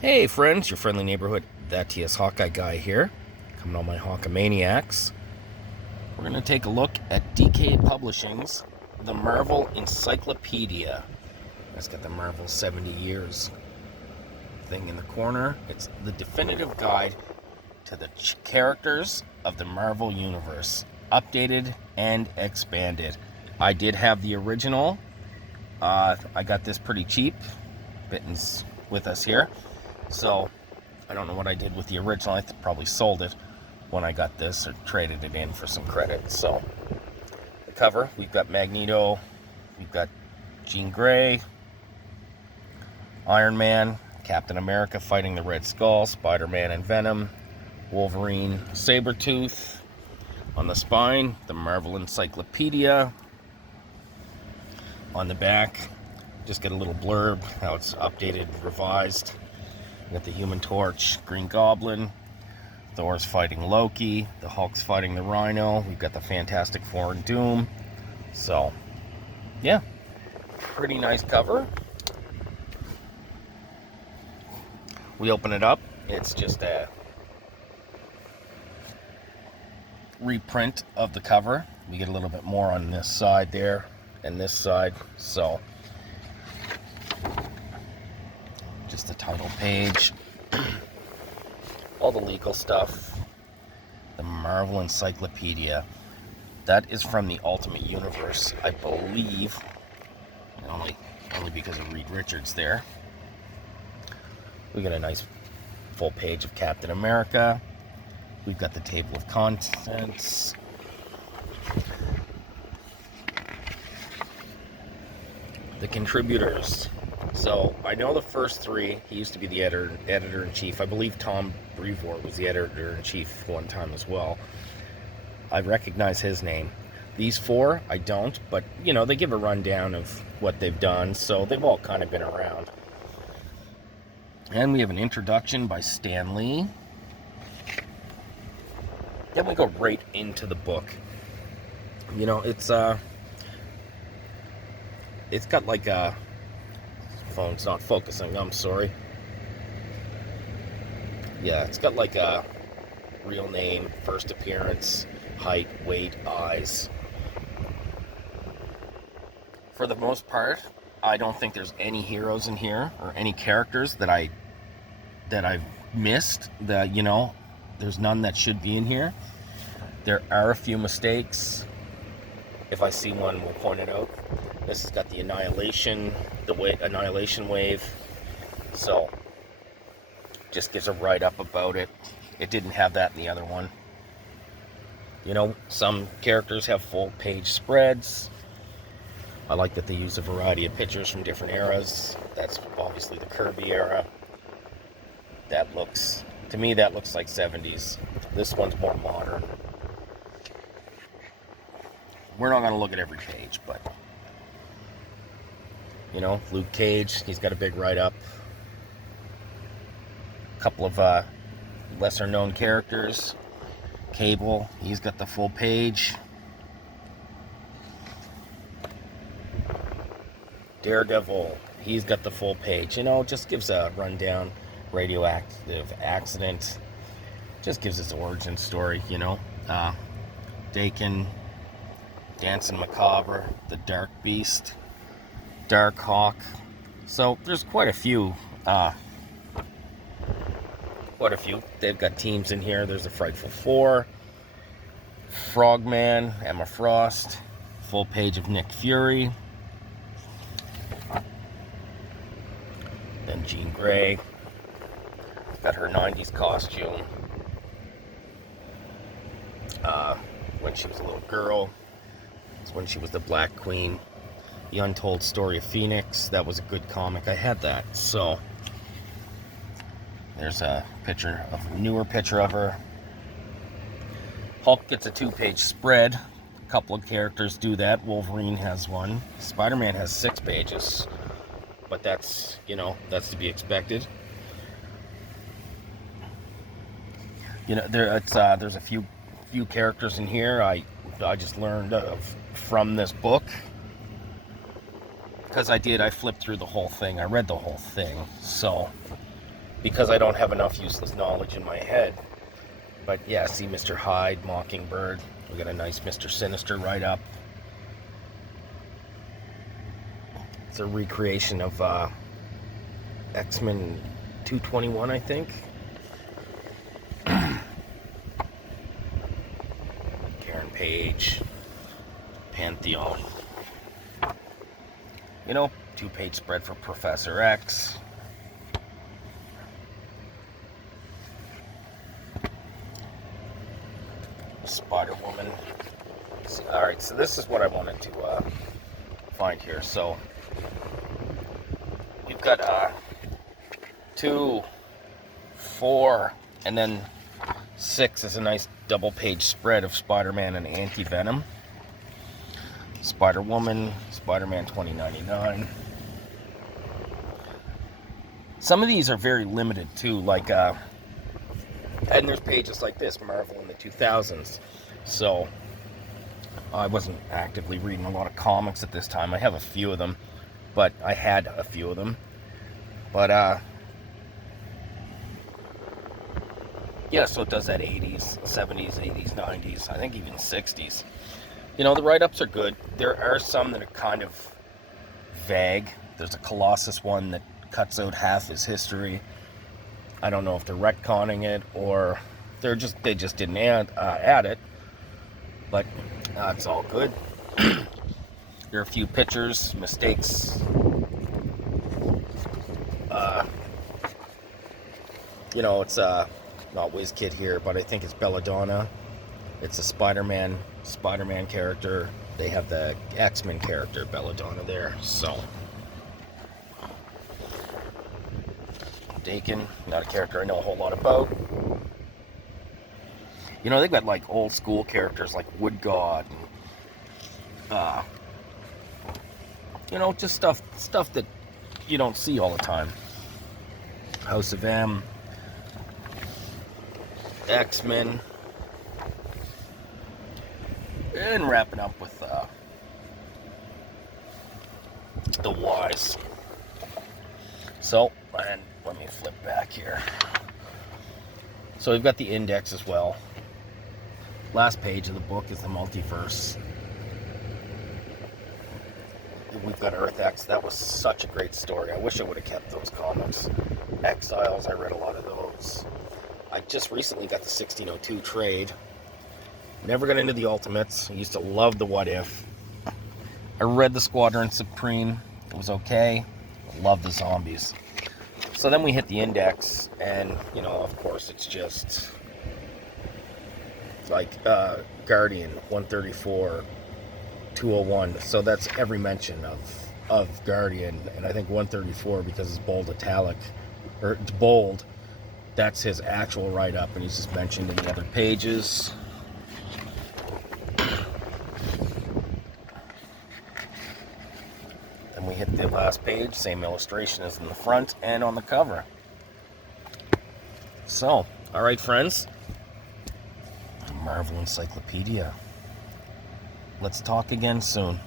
Hey friends, your friendly neighborhood That TS Hawkeye guy here, coming on my Hawkamaniacs. We're going to take a look at DK Publishing's The Marvel Encyclopedia. It's got the Marvel 70 years thing in the corner. It's the definitive guide to the characters of the Marvel Universe, updated and expanded. I did have the original. I got this pretty cheap. Bitten's with us here. So, I don't know what I did with the original. I probably sold it when I got this or traded it in for some credit. So, the cover, we've got Magneto, we've got Jean Grey, Iron Man, Captain America fighting the Red Skull, Spider-Man and Venom, Wolverine, Sabretooth. On the spine, the Marvel Encyclopedia. On the back, just get a little blurb, how it's updated, revised. We got the Human Torch, Green Goblin, Thor's fighting Loki, the Hulk's fighting the Rhino, we've got the Fantastic Four and Doom. So, yeah, pretty nice cover. We open it up, it's just a reprint of the cover. We get a little bit more on this side there and this side. So, just the title page, all the legal stuff, the Marvel Encyclopedia. That is from the Ultimate Universe, I believe, only because of Reed Richards there. We got a nice full page of Captain America. We've got the table of contents. The contributors. So, I know the first three. He used to be the editor-in-chief. I believe Tom Brevoort was the editor-in-chief one time as well. I recognize his name. These four, I don't, but, you know, they give a rundown of what they've done, so they've all kind of been around. And we have an introduction by Stan Lee. Then we go right into the book. You know, it's got like a... Phone's not focusing, I'm sorry. Yeah, it's got like a real name, first appearance, height, weight, eyes. For the most part, I don't think there's any heroes in here or any characters that I've missed. That, you know, there's none that should be in here. There are a few mistakes. If I see one, we'll point it out. This has got the Annihilation Wave. So, just gives a write-up about it. It didn't have that in the other one. You know, some characters have full-page spreads. I like that they use a variety of pictures from different eras. That's obviously the Kirby era. To me, that looks like 70s. This one's more modern. We're not going to look at every page, but, you know, Luke Cage, he's got a big write-up. A couple of lesser-known characters. Cable, he's got the full page. Daredevil, he's got the full page. You know, just gives a rundown. Radioactive accident. Just gives his origin story, you know. Dakin, Dancing Macabre, the Dark Beast, Dark Hawk. So there's quite a few. They've got teams in here. There's the Frightful Four, Frogman, Emma Frost, full page of Nick Fury, then Jean Grey. Got her 90s costume. When she was a little girl. It's when she was the Black Queen. The Untold Story of Phoenix. That was a good comic. I had that. So, there's a newer picture of her. Hulk gets a 2-page spread. A couple of characters do that. Wolverine has one. Spider-Man has 6 pages. But that's, you know, that's to be expected. You know, there's a few characters in here I just learned of from this book. Because I flipped through the whole thing. I read the whole thing. So, because I don't have enough useless knowledge in my head. But yeah, see Mr. Hyde, Mockingbird. We got a nice Mr. Sinister right up. It's a recreation of X-Men 221, I think. Karen Page, Pantheon. You know, 2-page spread for Professor X. Spider-Woman. Alright, so this is what I wanted to find here. So, you've got 2, 4, and then 6 is a nice double-page spread of Spider-Man and Anti-Venom. Spider-Woman, Spider-Man 2099. Some of these are very limited too, like, and there's pages like this, Marvel in the 2000s. So, I wasn't actively reading a lot of comics at this time. I have a few of them, but I had a few of them. But, yeah, so it does that 80s, 70s, 80s, 90s, I think even 60s. You know, the write-ups are good. There are some that are kind of vague. There's a Colossus one that cuts out half his history. I don't know if they're retconning it or they just didn't add it. But it's all good. There are a few pictures, mistakes. You know, it's not WizKid here, but I think it's Belladonna. It's a Spider-Man character. They have the X-Men character, Belladonna, there. So, Dakin, not a character I know a whole lot about. You know, they've got like old school characters like Wood God, and you know, just stuff that you don't see all the time. House of M, X-Men, and wrapping up with the Wise. So, and let me flip back here. So we've got the index as well. Last page of the book is the multiverse. We've got Earth X. That was such a great story. I wish I would have kept those comics. Exiles, I read a lot of those. I just recently got the 1602 trade. Never got into the Ultimates. I used to love the What If. I read the Squadron Supreme. It was okay. I love the zombies. So then we hit the index, and, you know, of course, it's just like Guardian 134, 201. So that's every mention of Guardian, and I think 134 because it's bold italic, or it's bold. That's his actual write-up, and he's just mentioned in the other pages. Then we hit the last page, same illustration as in the front and on the cover. So, all right, friends. Marvel Encyclopedia. Let's talk again soon.